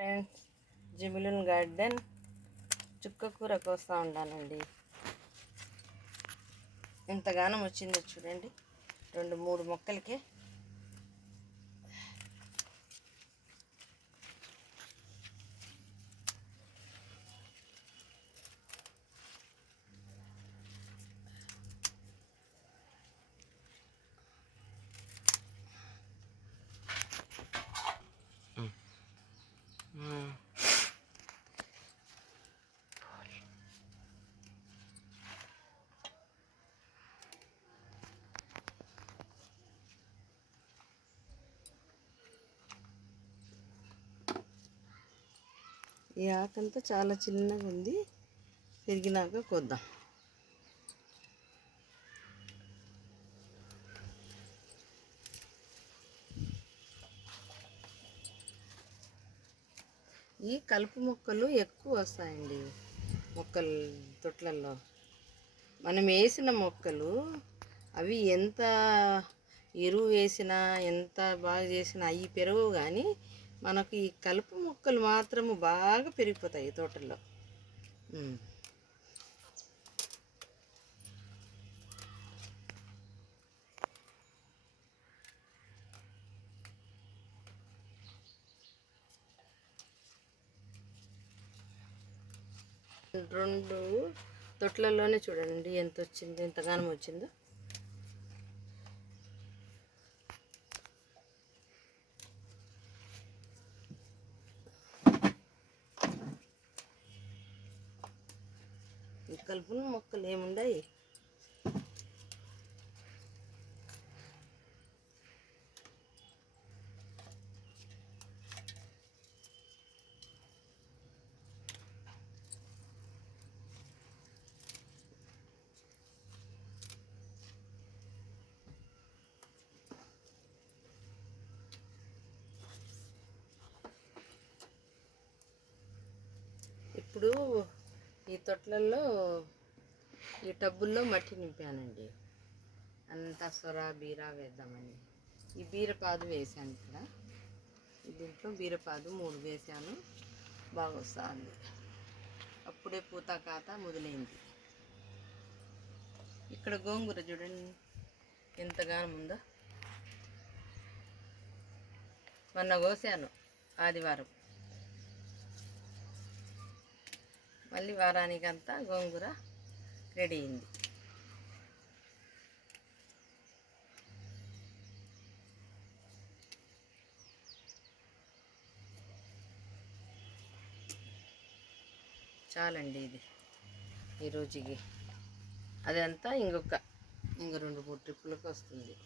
Friends, జిమిలిన్ garden చుక్క కూర కోస్తూ ఉంటానండి. ఎంతగానం వచ్చిందో చూడండి, 2-3 మొక్కలకే. ఈ ఆకంతా చాలా చిన్నగా ఉంది, పెరిగినాక కోద్దాం. ఈ కలుపు మొక్కలు ఎక్కువ వస్తాయండి మొక్కలు తొట్లల్లో. మనం వేసిన మొక్కలు అవి ఎంత ఎరువు వేసినా ఎంత బాగా చేసినా అవి పెరగవు, కానీ మనకు ఈ కలుపు మొక్కలు మాత్రము బాగా పెరిగిపోతాయి తోటల్లో. రెండు తొట్లల్లోనే చూడండి ఎంత వచ్చిందో, ఎంతగానం వచ్చిందో. ఈ కలుపు మొక్కలు ఏముండాయి, ఇప్పుడు ఈ తొట్లల్లో ఈ టబ్బుల్లో మట్టి నింపానండి. అంతా సొర బీర వేద్దామని. ఈ బీరపాదు వేసాను ఇక్కడ, దీంట్లో బీరపాదు 3 వేసాను, బాగా వస్తుంది. అప్పుడే పూత కాత మొదలైంది. ఇక్కడ గోంగూర చూడండి ఎంతగానం ఉందో. మొన్న కోసాను ఆదివారం, మళ్ళీ వారానికంతా గోంగూర రెడీ అయింది. చాలండి ఇది ఈరోజుకి. అదంతా ఇంక 2-3 ట్రిప్పులకు వస్తుంది.